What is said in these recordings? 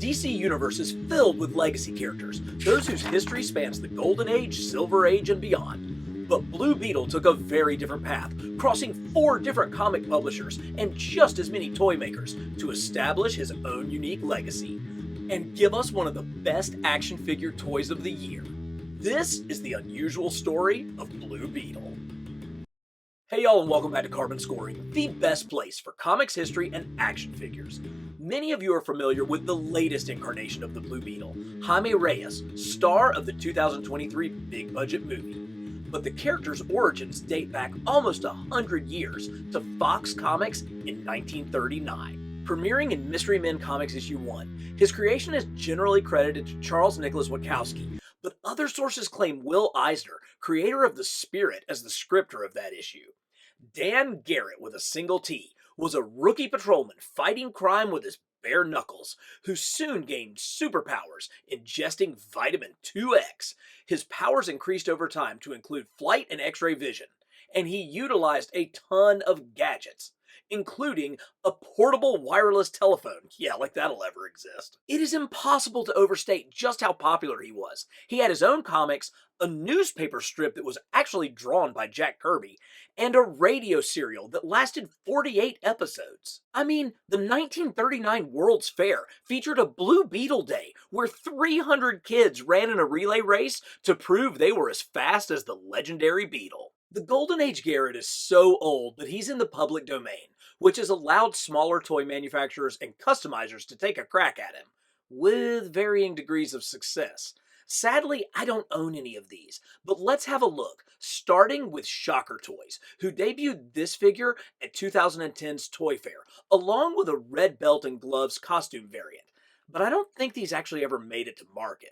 DC Universe is filled with legacy characters, those whose history spans the Golden Age, Silver Age, and beyond. But Blue Beetle took a very different path, crossing 4 different comic publishers and just as many toy makers to establish his own unique legacy and give us one of the best action figure toys of the year. This is the unusual story of Blue Beetle. Hey y'all, and welcome back to Carbon Scoring, the best place for comics history and action figures. Many of you are familiar with the latest incarnation of the Blue Beetle, Jaime Reyes, star of the 2023 big budget movie. But the character's origins date back almost 100 years to Fox Comics in 1939. Premiering in Mystery Men Comics issue 1, his creation is generally credited to Charles Nicholas Wachowski, but other sources claim Will Eisner, creator of The Spirit, as the scripter of that issue. Dan Garrett, with a single T, was a rookie patrolman fighting crime with his bare knuckles, who soon gained superpowers, ingesting vitamin 2X. His powers increased over time to include flight and X-ray vision, and he utilized a ton of gadgets, including a portable wireless telephone. Yeah, like that'll ever exist. It is impossible to overstate just how popular he was. He had his own comics, a newspaper strip that was actually drawn by Jack Kirby, and a radio serial that lasted 48 episodes. I mean, the 1939 World's Fair featured a Blue Beetle Day where 300 kids ran in a relay race to prove they were as fast as the legendary Beetle. The Golden Age Garrett is so old that he's in the public domain, which has allowed smaller toy manufacturers and customizers to take a crack at him, with varying degrees of success. Sadly, I don't own any of these, but let's have a look, starting with Shocker Toys, who debuted this figure at 2010's Toy Fair, along with a red belt and gloves costume variant. But I don't think these actually ever made it to market.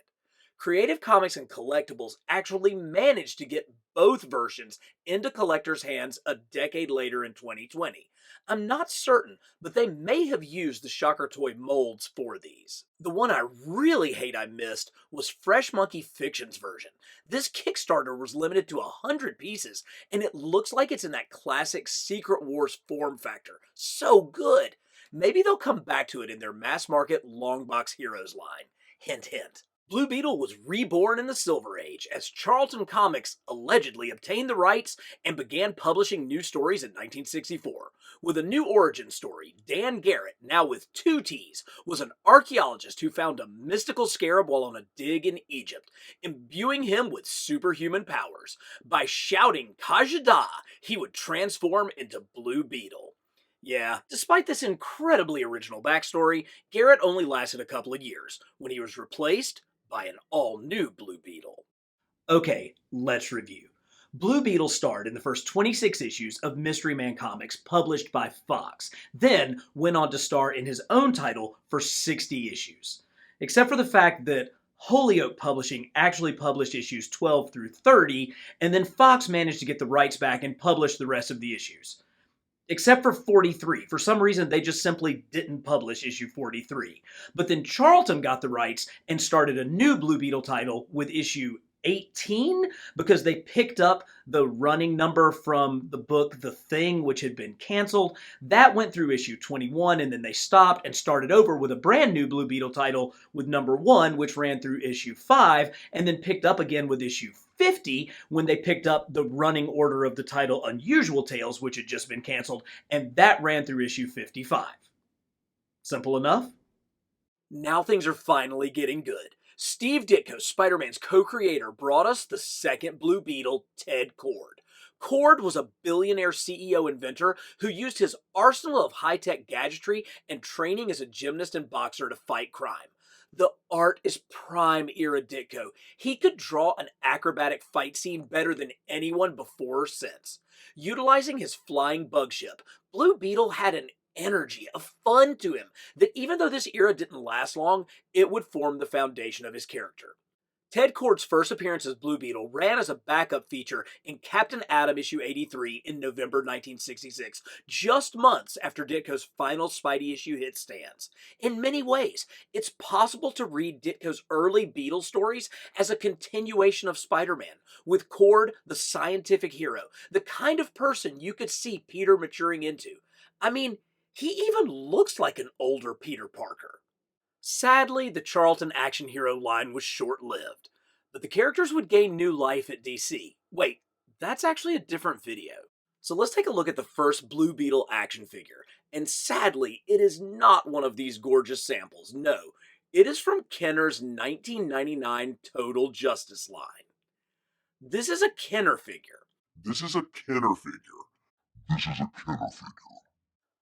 Creative Comics and Collectibles actually managed to get both versions into collectors' hands a decade later in 2020. I'm not certain, but they may have used the Shocker Toy molds for these. The one I really hate I missed was Fresh Monkey Fiction's version. This Kickstarter was limited to 100 pieces, and it looks like it's in that classic Secret Wars form factor. So good! Maybe they'll come back to it in their mass market Longbox Heroes line. Hint hint. Blue Beetle was reborn in the Silver Age as Charlton Comics allegedly obtained the rights and began publishing new stories in 1964. With a new origin story, Dan Garrett, now with 2 T's, was an archaeologist who found a mystical scarab while on a dig in Egypt, imbuing him with superhuman powers. By shouting Kajada, he would transform into Blue Beetle. Yeah, despite this incredibly original backstory, Garrett only lasted a couple of years, when he was replaced by an all-new Blue Beetle. Okay, let's review. Blue Beetle starred in the first 26 issues of Mystery Man Comics published by Fox, then went on to star in his own title for 60 issues. Except for the fact that Holyoke Publishing actually published issues 12 through 30, and then Fox managed to get the rights back and publish the rest of the issues. Except for 43. For some reason, they just simply didn't publish issue 43. But then Charlton got the rights and started a new Blue Beetle title with issue 18 because they picked up the running number from the book The Thing, which had been canceled. That went through issue 21, and then they stopped and started over with a brand new Blue Beetle title with number 1, which ran through issue 5, and then picked up again with issue 50 when they picked up the running order of the title Unusual Tales, which had just been canceled, and that ran through issue 55. Simple enough? Now things are finally getting good. Steve Ditko, Spider-Man's co-creator, brought us the second Blue Beetle, Ted Kord. Kord was a billionaire CEO inventor who used his arsenal of high-tech gadgetry and training as a gymnast and boxer to fight crime. The art is prime era Ditko. He could draw an acrobatic fight scene better than anyone before or since. Utilizing his flying bug ship, Blue Beetle had an energy, a fun to him, that even though this era didn't last long, it would form the foundation of his character. Ted Kord's first appearance as Blue Beetle ran as a backup feature in Captain Atom issue 83 in November 1966, just months after Ditko's final Spidey issue hit stands. In many ways, it's possible to read Ditko's early Beetle stories as a continuation of Spider-Man, with Kord the scientific hero, the kind of person you could see Peter maturing into. I mean, he even looks like an older Peter Parker. Sadly, the Charlton action hero line was short lived, but the characters would gain new life at DC. Wait, that's actually a different video. So let's take a look at the first Blue Beetle action figure, and sadly, it is not one of these gorgeous samples. No, it is from Kenner's 1999 Total Justice line. This is a Kenner figure. This is a Kenner figure. This is a Kenner figure.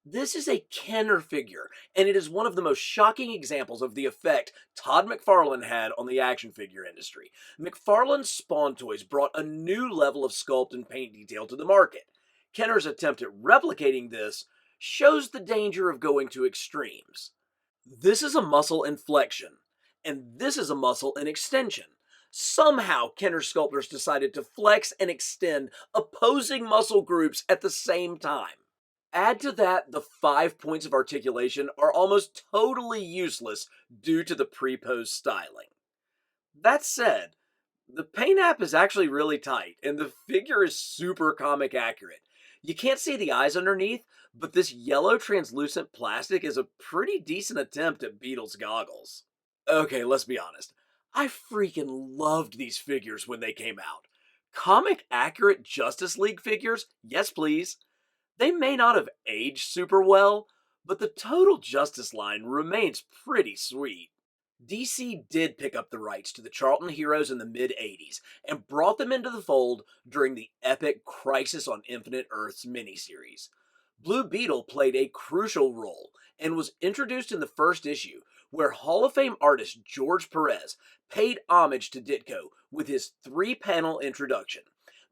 This is a Kenner figure, and it is one of the most shocking examples of the effect Todd McFarlane had on the action figure industry. McFarlane's Spawn toys brought a new level of sculpt and paint detail to the market. Kenner's attempt at replicating this shows the danger of going to extremes. This is a muscle in flexion, and this is a muscle in extension. Somehow, Kenner sculptors decided to flex and extend opposing muscle groups at the same time. Add to that, the 5 points of articulation are almost totally useless due to the pre-pose styling. That said, the paint app is actually really tight, and the figure is super comic accurate. You can't see the eyes underneath, but this yellow translucent plastic is a pretty decent attempt at Beetle's goggles. Okay, let's be honest. I freaking loved these figures when they came out. Comic accurate Justice League figures? Yes, please. They may not have aged super well, but the Total Justice line remains pretty sweet. DC did pick up the rights to the Charlton heroes in the mid-80s and brought them into the fold during the epic Crisis on Infinite Earths miniseries. Blue Beetle played a crucial role and was introduced in the first issue, where Hall of Fame artist George Perez paid homage to Ditko with his 3-panel introduction.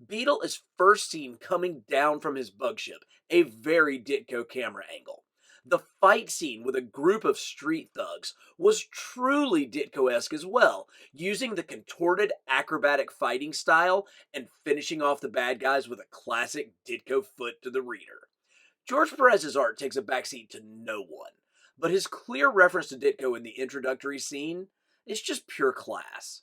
Beetle is first seen coming down from his bug ship, a very Ditko camera angle. The fight scene with a group of street thugs was truly Ditko-esque as well, using the contorted acrobatic fighting style and finishing off the bad guys with a classic Ditko foot to the reader. George Perez's art takes a backseat to no one, but his clear reference to Ditko in the introductory scene is just pure class.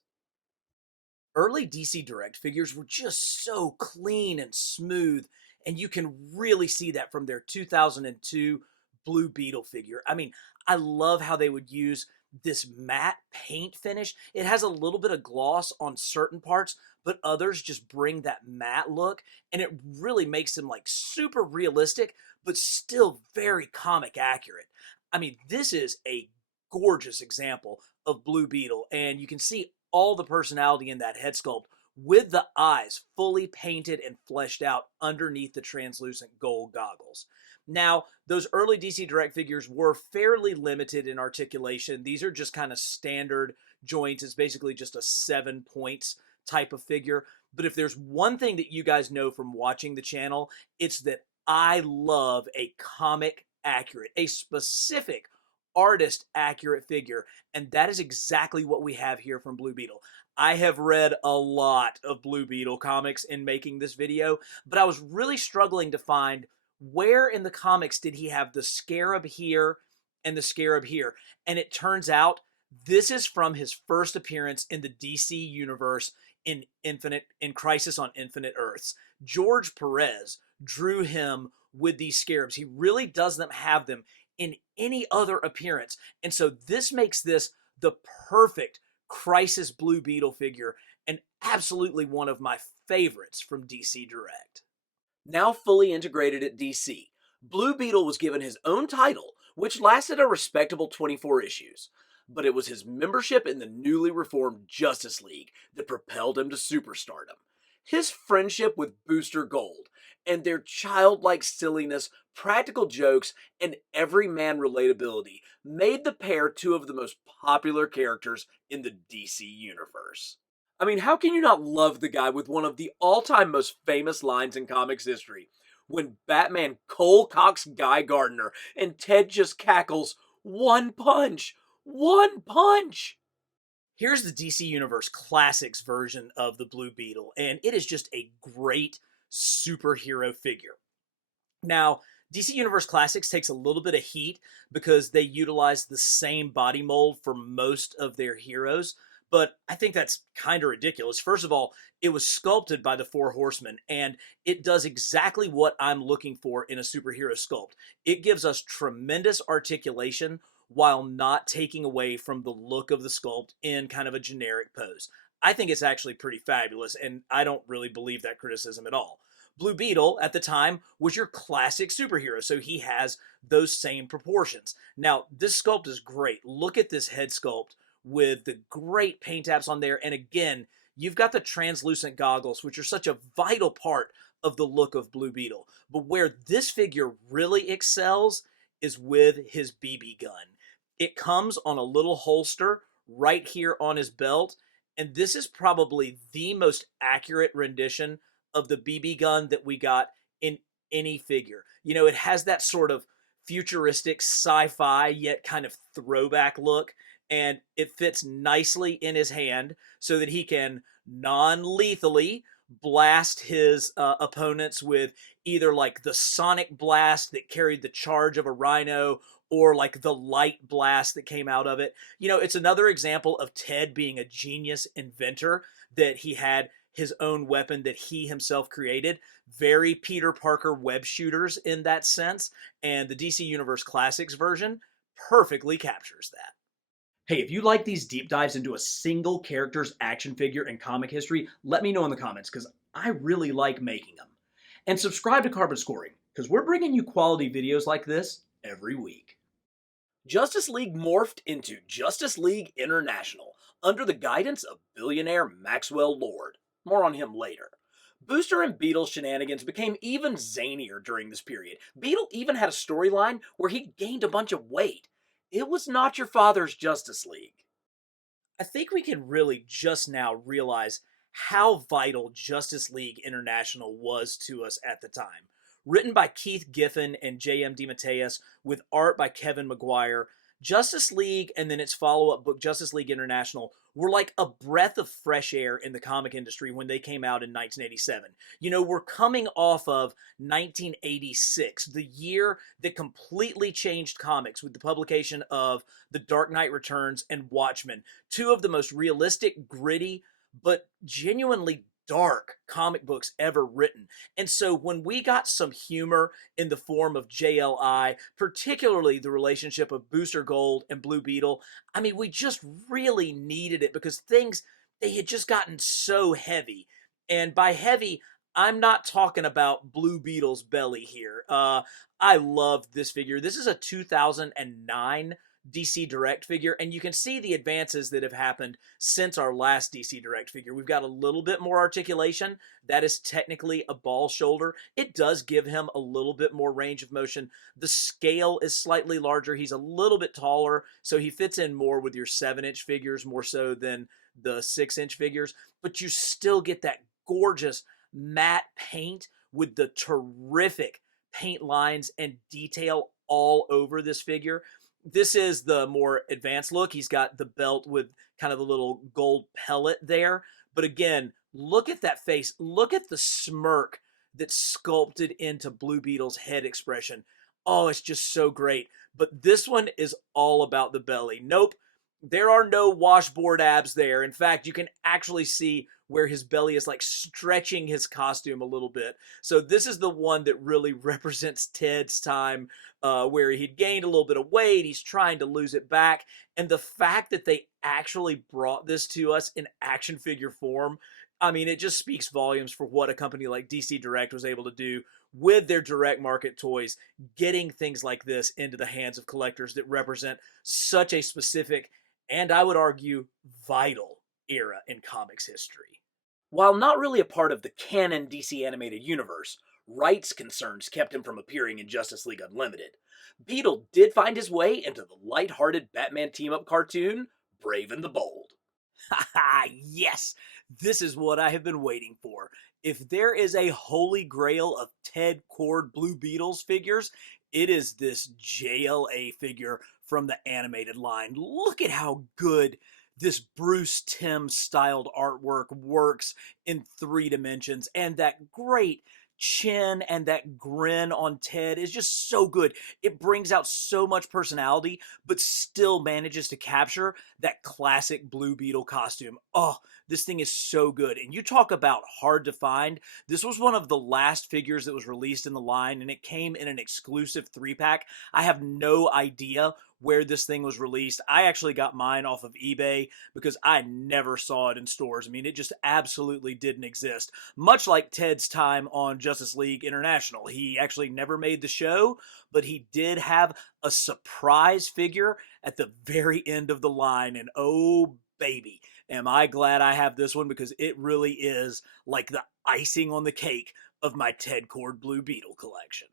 Early DC Direct figures were just so clean and smooth, and you can really see that from their 2002 Blue Beetle figure. I mean, I love how they would use this matte paint finish. It has a little bit of gloss on certain parts, but others just bring that matte look, and it really makes them like super realistic, but still very comic accurate. I mean, this is a gorgeous example of Blue Beetle, and you can see all the personality in that head sculpt with the eyes fully painted and fleshed out underneath the translucent gold goggles. Now, those early DC Direct figures were fairly limited in articulation. These are just kind of standard joints. It's basically just a 7 points type of figure. But if there's one thing that you guys know from watching the channel, it's that I love a comic accurate, a specific artist accurate figure, and that is exactly what we have here from Blue Beetle. I have read a lot of Blue Beetle comics in making this video, but I was really struggling to find where in the comics did he have the scarab here and the scarab here. And it turns out this is from his first appearance in the DC universe in Crisis on Infinite Earths. George Perez drew him with these scarabs. He really doesn't have them in any other appearance. And so this makes this the perfect Crisis Blue Beetle figure and absolutely one of my favorites from DC Direct. Now fully integrated at DC, Blue Beetle was given his own title, which lasted a respectable 24 issues. But it was his membership in the newly reformed Justice League that propelled him to superstardom. His friendship with Booster Gold and their childlike silliness, practical jokes, and everyman relatability made the pair two of the most popular characters in the DC universe. I mean, how can you not love the guy with one of the all-time most famous lines in comics history? When Batman Cole cocks Guy Gardner and Ted just cackles, "One punch! One punch!" Here's the DC Universe Classics version of the Blue Beetle, and it is just a great superhero figure. Now, DC Universe Classics takes a little bit of heat because they utilize the same body mold for most of their heroes, but I think that's kind of ridiculous. First of all, it was sculpted by the Four Horsemen, and it does exactly what I'm looking for in a superhero sculpt. It gives us tremendous articulation while not taking away from the look of the sculpt in kind of a generic pose. I think it's actually pretty fabulous, and I don't really believe that criticism at all. Blue Beetle at the time was your classic superhero, so he has those same proportions. Now, this sculpt is great. Look at this head sculpt with the great paint apps on there, and again, you've got the translucent goggles, which are such a vital part of the look of Blue Beetle. But where this figure really excels is with his BB gun. It comes on a little holster right here on his belt, and this is probably the most accurate rendition of the BB gun that we got in any figure. You know, it has that sort of futuristic sci-fi yet kind of throwback look, and it fits nicely in his hand so that he can non-lethally blast his opponents with either like the sonic blast that carried the charge of a rhino or like the light blast that came out of it. You know, it's another example of Ted being a genius inventor, that he had his own weapon that he himself created. Very Peter Parker web shooters in that sense, and the DC Universe Classics version perfectly captures that. Hey, if you like these deep dives into a single character's action figure in comic history, let me know in the comments, because I really like making them. And subscribe to Carbon Scoring, because we're bringing you quality videos like this every week. Justice League morphed into Justice League International under the guidance of billionaire Maxwell Lord. More on him later. Booster and Beetle's shenanigans became even zanier during this period. Beetle even had a storyline where he gained a bunch of weight. It was not your father's Justice League. I think we can really just now realize how vital Justice League International was to us at the time. Written by Keith Giffen and J.M. DeMatteis, with art by Kevin Maguire, Justice League and then its follow-up book, Justice League International, were like a breath of fresh air in the comic industry when they came out in 1987. You know, we're coming off of 1986, the year that completely changed comics with the publication of The Dark Knight Returns and Watchmen, two of the most realistic, gritty, but genuinely dark comic books ever written. And so when we got some humor in the form of JLI, particularly the relationship of Booster Gold and Blue Beetle, I mean, we just really needed it, because things, they had just gotten so heavy. And by heavy, I'm not talking about Blue Beetle's belly here. I love this figure. This is a 2009 DC Direct figure, and you can see the advances that have happened since our last DC Direct figure. We've got a little bit more articulation. That is technically a ball shoulder. It does give him a little bit more range of motion. The scale is slightly larger. He's a little bit taller, so he fits in more with your 7-inch figures, more so than the 6-inch figures, but you still get that gorgeous matte paint with the terrific paint lines and detail all over this figure. This is the more advanced look. He's got the belt with kind of the little gold pellet there. But again, look at that face. Look at the smirk that's sculpted into Blue Beetle's head expression. Oh, it's just so great. But this one is all about the belly. Nope, there are no washboard abs there. In fact, you can actually see where his belly is like stretching his costume a little bit. So this is the one that really represents Ted's time, where he'd gained a little bit of weight. He's trying to lose it back. And the fact that they actually brought this to us in action figure form, I mean, it just speaks volumes for what a company like DC Direct was able to do with their direct market toys, getting things like this into the hands of collectors that represent such a specific, and I would argue, vital era in comics history. While not really a part of the canon DC animated universe, rights concerns kept him from appearing in Justice League Unlimited. Beetle did find his way into the light-hearted Batman team-up cartoon, Brave and the Bold. Haha, yes! This is what I have been waiting for. If there is a holy grail of Ted Cord Blue Beetles figures, it is this JLA figure from the animated line. Look at how good this Bruce Timm styled artwork works in 3 dimensions, and that great chin and that grin on Ted is just so good. It brings out so much personality, but still manages to capture that classic Blue Beetle costume. Oh, this thing is so good. And you talk about hard to find. This was one of the last figures that was released in the line, and it came in an exclusive 3-pack. I have no idea where this thing was released. I actually got mine off of eBay because I never saw it in stores. I mean, it just absolutely didn't exist. Much like Ted's time on Justice League International. He actually never made the show, but he did have a surprise figure at the very end of the line. And oh, baby, am I glad I have this one, because it really is like the icing on the cake of my Ted Kord Blue Beetle collection.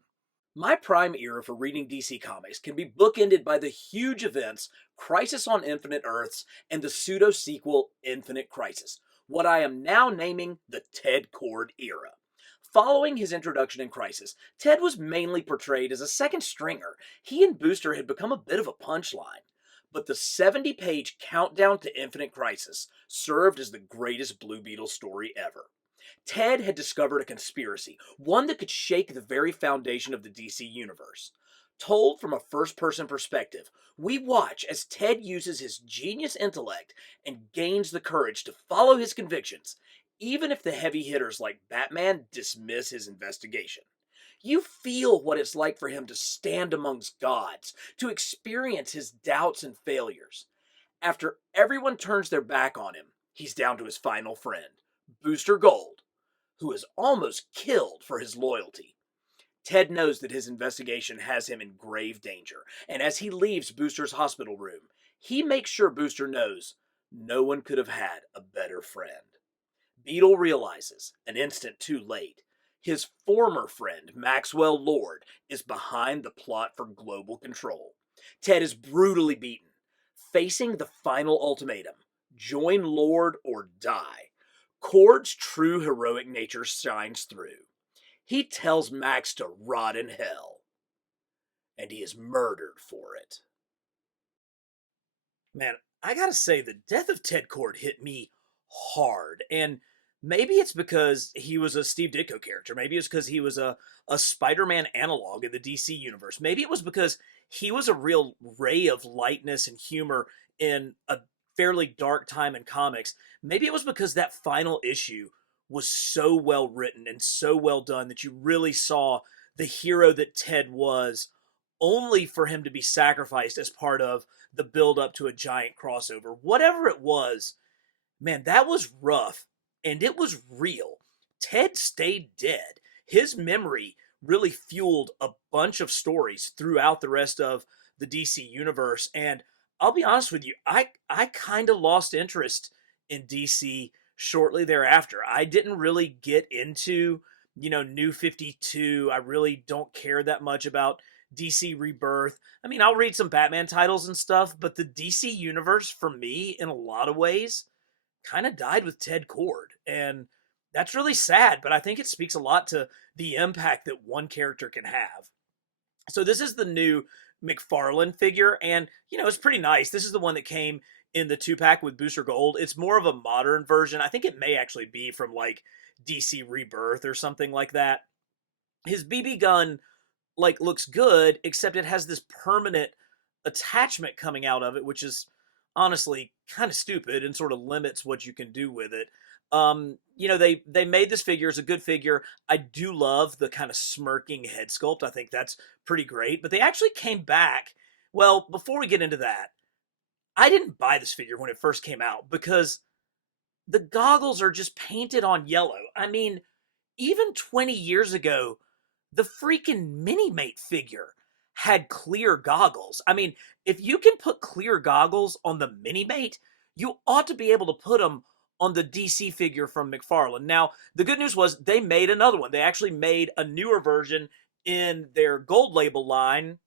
My prime era for reading DC Comics can be bookended by the huge events Crisis on Infinite Earths and the pseudo sequel Infinite Crisis, what I am now naming the Ted Kord era. Following his introduction in Crisis, Ted was mainly portrayed as a second stringer. He and Booster had become a bit of a punchline. But the 70-page countdown to Infinite Crisis served as the greatest Blue Beetle story ever. Ted had discovered a conspiracy, one that could shake the very foundation of the DC Universe. Told from a first-person perspective, we watch as Ted uses his genius intellect and gains the courage to follow his convictions, even if the heavy hitters like Batman dismiss his investigation. You feel what it's like for him to stand amongst gods, to experience his doubts and failures. After everyone turns their back on him, he's down to his final friend, Booster Gold, who is almost killed for his loyalty. Ted knows that his investigation has him in grave danger, and as he leaves Booster's hospital room, he makes sure Booster knows no one could have had a better friend. Beetle realizes, an instant too late, his former friend, Maxwell Lord, is behind the plot for global control. Ted is brutally beaten, facing the final ultimatum: join Lord or die. Kord's true heroic nature shines through. He tells Max to rot in hell, and he is murdered for it. Man, I gotta say, the death of Ted Kord hit me hard. And maybe it's because he was a Steve Ditko character. Maybe it's because he was a Spider Man analog in the DC universe. Maybe it was because he was a real ray of lightness and humor in a fairly dark time in comics. Maybe it was because that final issue was so well written and so well done that you really saw the hero that Ted was, only for him to be sacrificed as part of the build up to a giant crossover. Whatever it was, man, that was rough and it was real. Ted stayed dead. His memory really fueled a bunch of stories throughout the rest of the DC universe. And I'll be honest with you, I kind of lost interest in DC shortly thereafter. I didn't really get into, New 52. I really don't care that much about DC Rebirth. I mean, I'll read some Batman titles and stuff, but the DC universe for me, in a lot of ways, kind of died with Ted Kord. And that's really sad, but I think it speaks a lot to the impact that one character can have. So this is the new McFarlane figure, and it's pretty nice. This is the one that came in the 2-pack with Booster Gold. It's more of a modern version. I think it may actually be from like DC Rebirth or something like that. His BB gun looks good, except it has this permanent attachment coming out of it, which is honestly kind of stupid and sort of limits what you can do with it. They made this figure as a good figure. I do love the kind of smirking head sculpt. I think that's pretty great. But they actually came back. Well, before we get into that, I didn't buy this figure when it first came out because the goggles are just painted on yellow. I mean, even 20 years ago, the freaking Mini-Mate figure had clear goggles. I mean, if you can put clear goggles on the Mini-Mate, you ought to be able to put them on the DC figure from McFarlane. Now, the good news was they made another one. They actually made a newer version in their Gold Label line,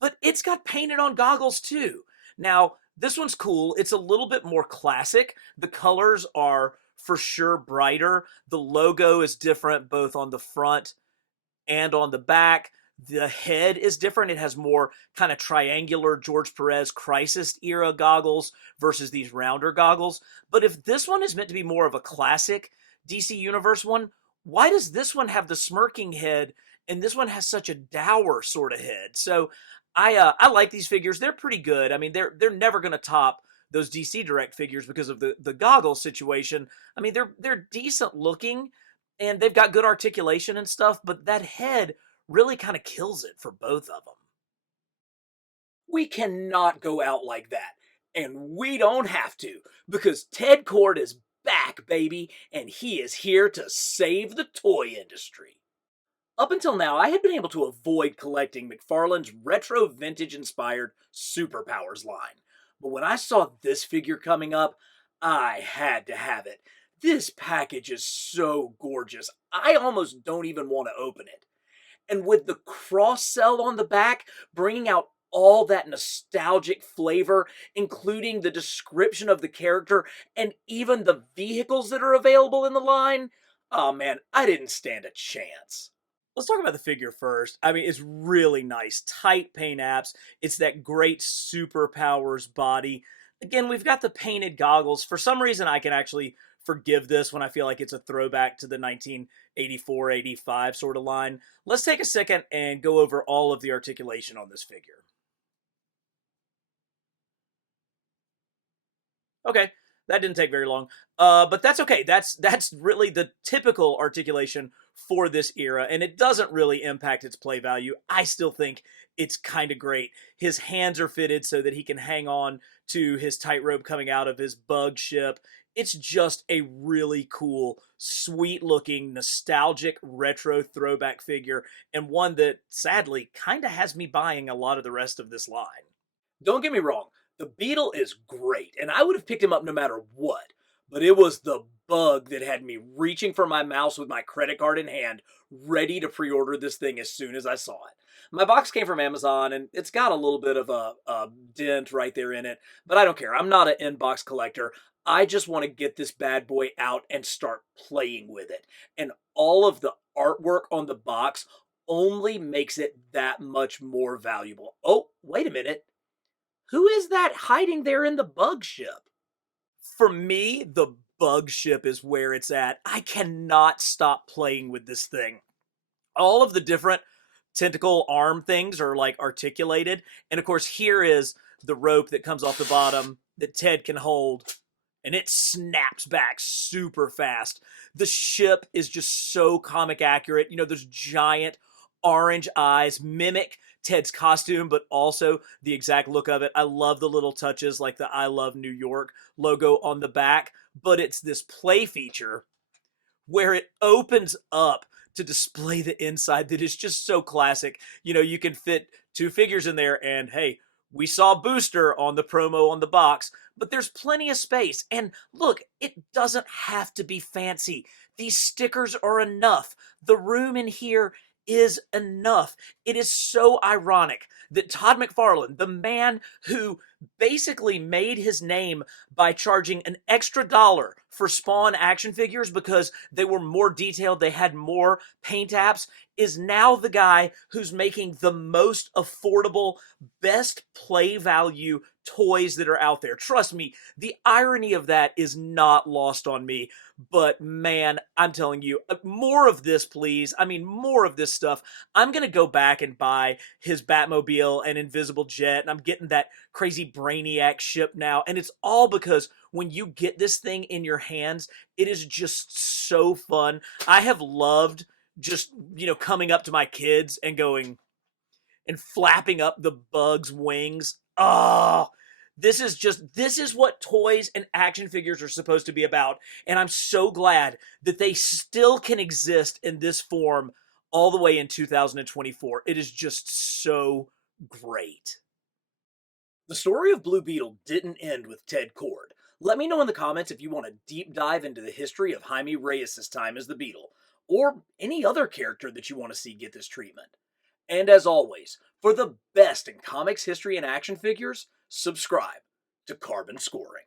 but it's got painted on goggles too. Now, this one's cool. It's a little bit more classic. The colors are for sure brighter. The logo is different both on the front and on the back. The head is different. It has more kind of triangular George Perez Crisis era goggles versus these rounder goggles. But if this one is meant to be more of a classic DC Universe one, why does this one have the smirking head and this one has such a dour sort of head? So I like these figures. They're pretty good. I mean, they're never going to top those DC Direct figures because of the goggles situation. I mean, they're decent looking and they've got good articulation and stuff, but that head really kind of kills it for both of them. We cannot go out like that. And we don't have to, because Ted Kord is back, baby, and he is here to save the toy industry. Up until now, I had been able to avoid collecting McFarlane's retro vintage inspired Superpowers line. But when I saw this figure coming up, I had to have it. This package is so gorgeous, I almost don't even want to open it. And with the cross sell on the back, bringing out all that nostalgic flavor, including the description of the character and even the vehicles that are available in the line, oh man, I didn't stand a chance. Let's talk about the figure first. I mean, it's really nice. Tight paint apps. It's that great superpowers body. Again, we've got the painted goggles. For some reason, I can actually forgive this when I feel like it's a throwback to the 1984, 85 sort of line. Let's take a second and go over all of the articulation on this figure. Okay, that didn't take very long. But that's okay. That's really the typical articulation for this era, and it doesn't really impact its play value. I still think it's kind of great. His hands are fitted so that he can hang on to his tightrope coming out of his bug ship. It's just a really cool, sweet looking, nostalgic retro throwback figure, and one that sadly kind of has me buying a lot of the rest of this line. Don't get me wrong, the Beetle is great, and I would have picked him up no matter what. But it was the bug that had me reaching for my mouse with my credit card in hand, ready to pre order this thing as soon as I saw it. My box came from Amazon, and it's got a little bit of a dent right there in it, but I don't care. I'm not an inbox collector. I just want to get this bad boy out and start playing with it. And all of the artwork on the box only makes it that much more valuable. Oh, wait a minute. Who is that hiding there in the bug ship? For me, the bug ship is where it's at. I cannot stop playing with this thing. All of the different tentacle arm things are like articulated. And of course, here is the rope that comes off the bottom that Ted can hold, and it snaps back super fast. The ship is just so comic accurate. You know, those giant orange eyes mimic Ted's costume, but also the exact look of it. I love the little touches like the I Love New York logo on the back, but it's this play feature where it opens up to display the inside that is just so classic. You know, you can fit two figures in there, and hey, we saw Booster on the promo on the box, but there's plenty of space. And look, it doesn't have to be fancy. These stickers are enough. The room in here is enough. It is so ironic that Todd McFarlane, the man who basically made his name by charging an extra dollar for Spawn action figures because they were more detailed, they had more paint apps, is now the guy who's making the most affordable, best play value toys that are out there. Trust me, the irony of that is not lost on me. But man, I'm telling you, more of this, please. I mean, more of this stuff. I'm going to go back and buy his Batmobile and Invisible Jet, and I'm getting that crazy Brainiac ship now. And it's all because when you get this thing in your hands, it is just so fun. I have loved just, you know, coming up to my kids and going and flapping up the bug's wings. Oh, this is what toys and action figures are supposed to be about. And I'm so glad that they still can exist in this form all the way in 2024. It is just so great. The story of Blue Beetle didn't end with Ted Kord. Let me know in the comments if you want a deep dive into the history of Jaime Reyes' time as the Beetle, or any other character that you want to see get this treatment. And as always, for the best in comics history and action figures, subscribe to Carbon Scoring.